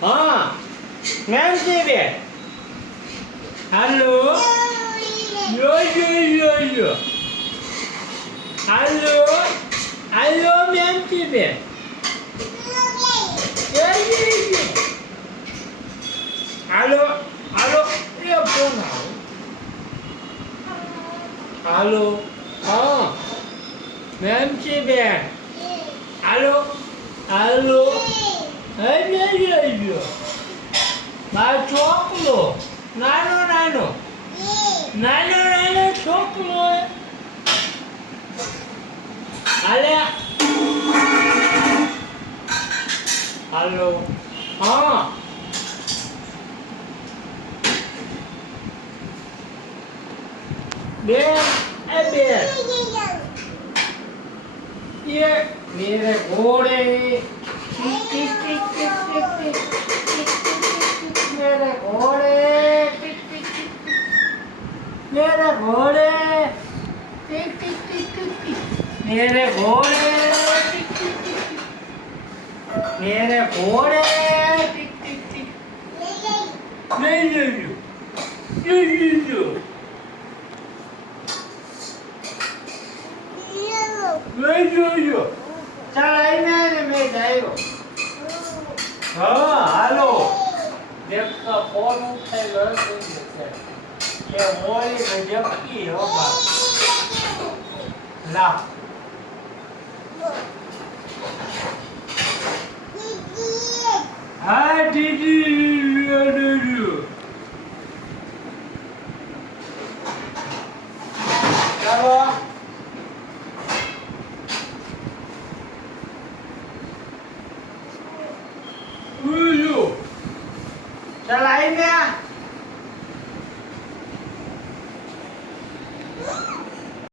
હા મેમ છે બે હાલો યો હાલો હાલો મેમ છે બે હાલો હાલો એ ફોન હાલો હા મેમ છે બે હાલો હાલો હે મારો છોકરો નાનો છોકરો હાલે હાલો હા બેન ये मेरे घोड़े मेरे घोड़े मेरे घोड़े मेरे घोड़े मेरे घोड़े लो ચાલ આઈને ને મે જાયો હા હાલો દેખ તો ફોન ઉઠાઈ ગયો છે એ મોરી ગજબકી હો બા લા હા દીદી ચાલો ચાલ આઈને